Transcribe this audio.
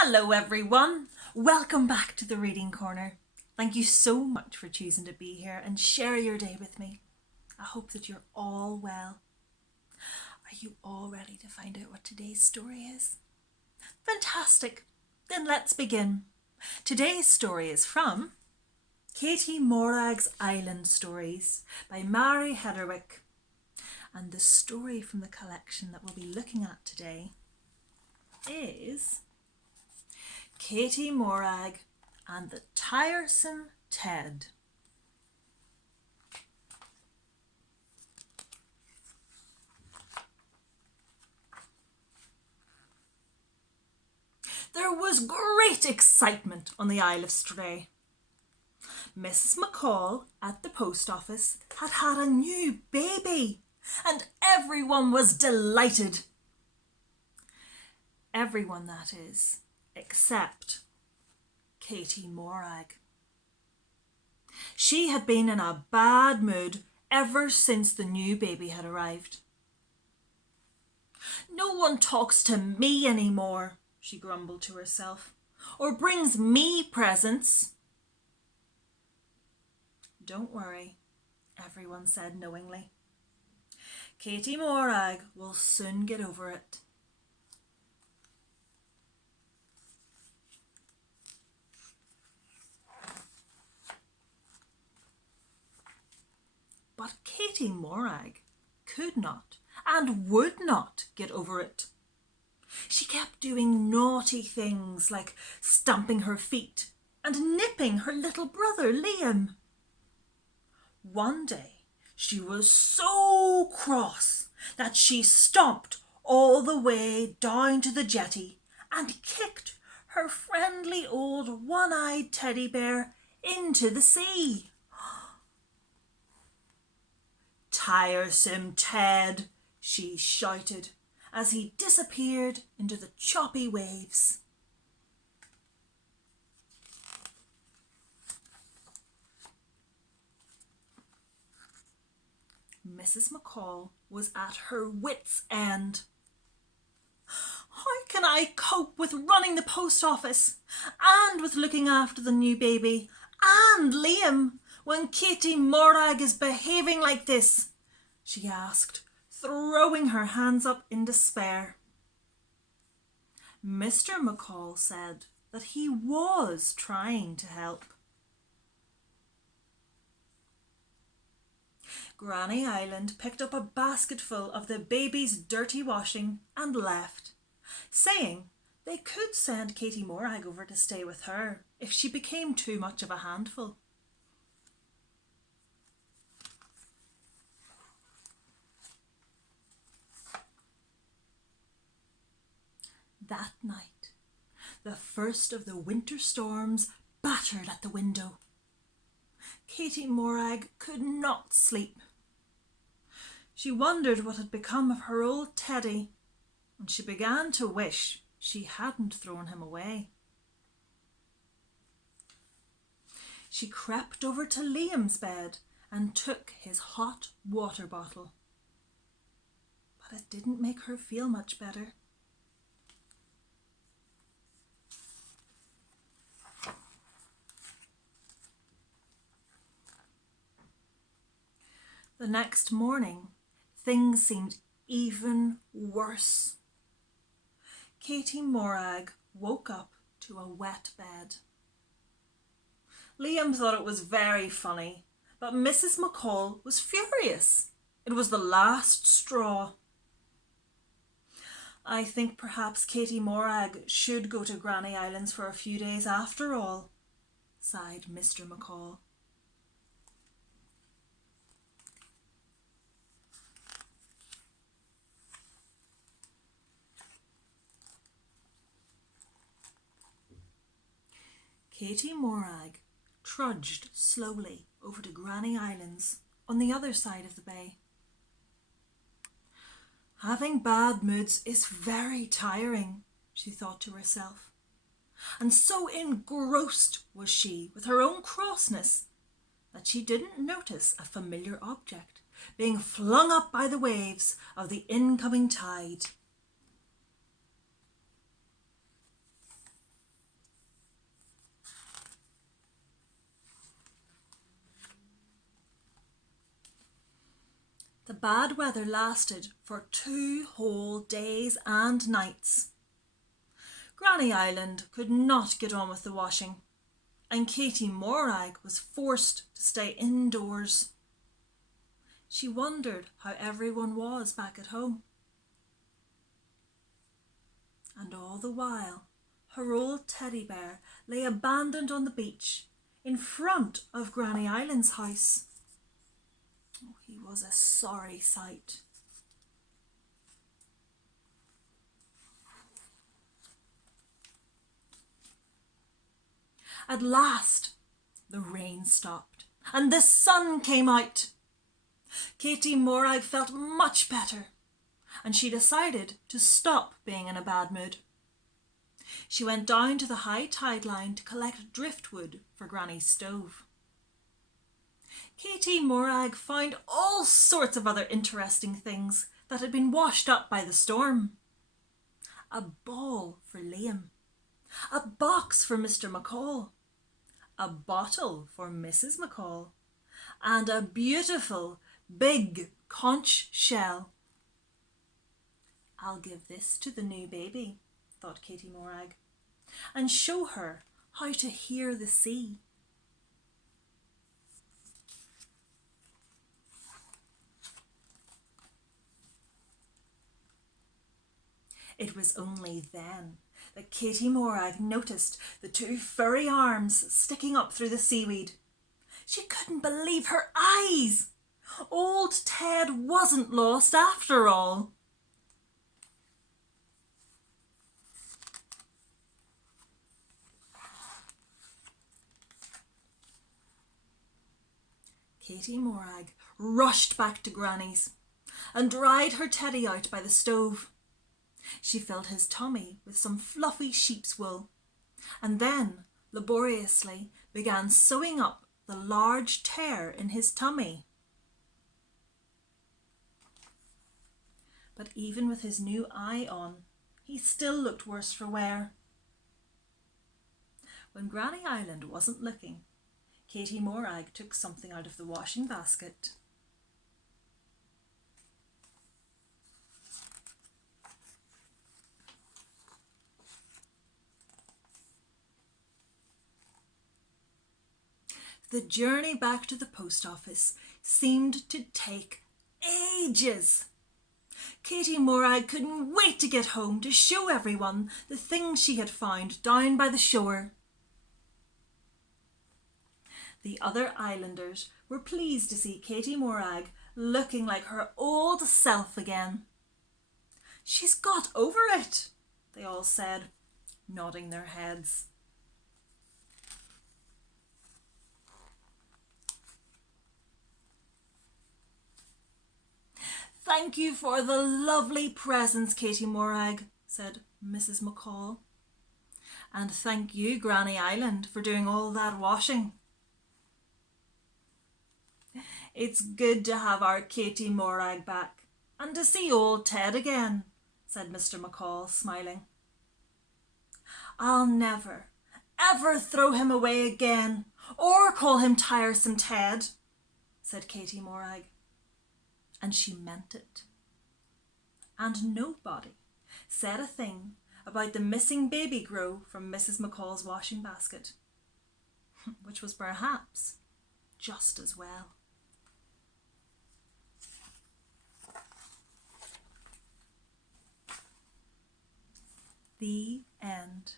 Hello everyone, welcome back to the Reading Corner. Thank you so much for choosing to be here and share your day with me. I hope that you're all well. Are you all ready to find out what today's story is? Fantastic, then let's begin. Today's story is from Katie Morag's Island Stories by Mairi Hedderwick. And the story from the collection that we'll be looking at today is Katie Morag and the Tiresome Ted. There was great excitement on the Isle of Stray. Mrs. McCall at the post office had had a new baby, and everyone was delighted. Everyone, that is, except Katie Morag. She had been in a bad mood ever since the new baby had arrived. "No one talks to me anymore," she grumbled to herself, "or brings me presents." "Don't worry," everyone said knowingly. "Katie Morag will soon get over it." But Katie Morag could not and would not get over it. She kept doing naughty things like stamping her feet and nipping her little brother Liam. One day she was so cross that she stomped all the way down to the jetty and kicked her friendly old one-eyed teddy bear into the sea. "Tiresome Ted," she shouted as he disappeared into the choppy waves. Mrs. McCall was at her wits' end. "How can I cope with running the post office and with looking after the new baby and Liam when Katie Morag is behaving like this?" she asked, throwing her hands up in despair. Mr. McCall said that he was trying to help. Granny Island picked up a basketful of the baby's dirty washing and left, saying they could send Katie Morag over to stay with her if she became too much of a handful. That night, the first of the winter storms battered at the window. Katie Morag could not sleep. She wondered what had become of her old Teddy, and she began to wish she hadn't thrown him away. She crept over to Liam's bed and took his hot water bottle. But it didn't make her feel much better. The next morning, things seemed even worse. Katie Morag woke up to a wet bed. Liam thought it was very funny, but Mrs. McCall was furious. It was the last straw. "I think perhaps Katie Morag should go to Granny Islands for a few days after all," sighed Mr. McCall. Katie Morag trudged slowly over to Granny Islands on the other side of the bay. "Having bad moods is very tiring," she thought to herself, and so engrossed was she with her own crossness that she didn't notice a familiar object being flung up by the waves of the incoming tide. The bad weather lasted for 2 whole days and nights. Granny Island could not get on with the washing, and Katie Morag was forced to stay indoors. She wondered how everyone was back at home. And all the while, her old teddy bear lay abandoned on the beach in front of Granny Island's house. Oh, he was a sorry sight. At last, the rain stopped and the sun came out. Katie Morag felt much better, and she decided to stop being in a bad mood. She went down to the high tide line to collect driftwood for Granny's stove. Katie Morag found all sorts of other interesting things that had been washed up by the storm. A ball for Liam, a box for Mr. McCall, a bottle for Mrs. McCall, and a beautiful big conch shell. I'll give this to the new baby, thought Katie Morag, and show her how to hear the sea. It was only then that Katie Morag noticed the 2 furry arms sticking up through the seaweed. She couldn't believe her eyes. Old Ted wasn't lost after all. Katie Morag rushed back to Granny's and dried her teddy out by the stove. She filled his tummy with some fluffy sheep's wool and then laboriously began sewing up the large tear in his tummy. But even with his new eye on, he still looked worse for wear. When Granny Island wasn't looking, Katie Morag took something out of the washing basket. The journey back to the post office seemed to take ages. Katie Morag couldn't wait to get home to show everyone the things she had found down by the shore. The other islanders were pleased to see Katie Morag looking like her old self again. "She's got over it," they all said, nodding their heads. "Thank you for the lovely presents, Katie Morag," said Mrs. McCall. "And thank you, Granny Island, for doing all that washing." "It's good to have our Katie Morag back and to see old Ted again," said Mr. McCall, smiling. "I'll never, ever throw him away again or call him Tiresome Ted," said Katie Morag. And she meant it. And nobody said a thing about the missing baby grow from Mrs. McCall's washing basket, which was perhaps just as well. The end.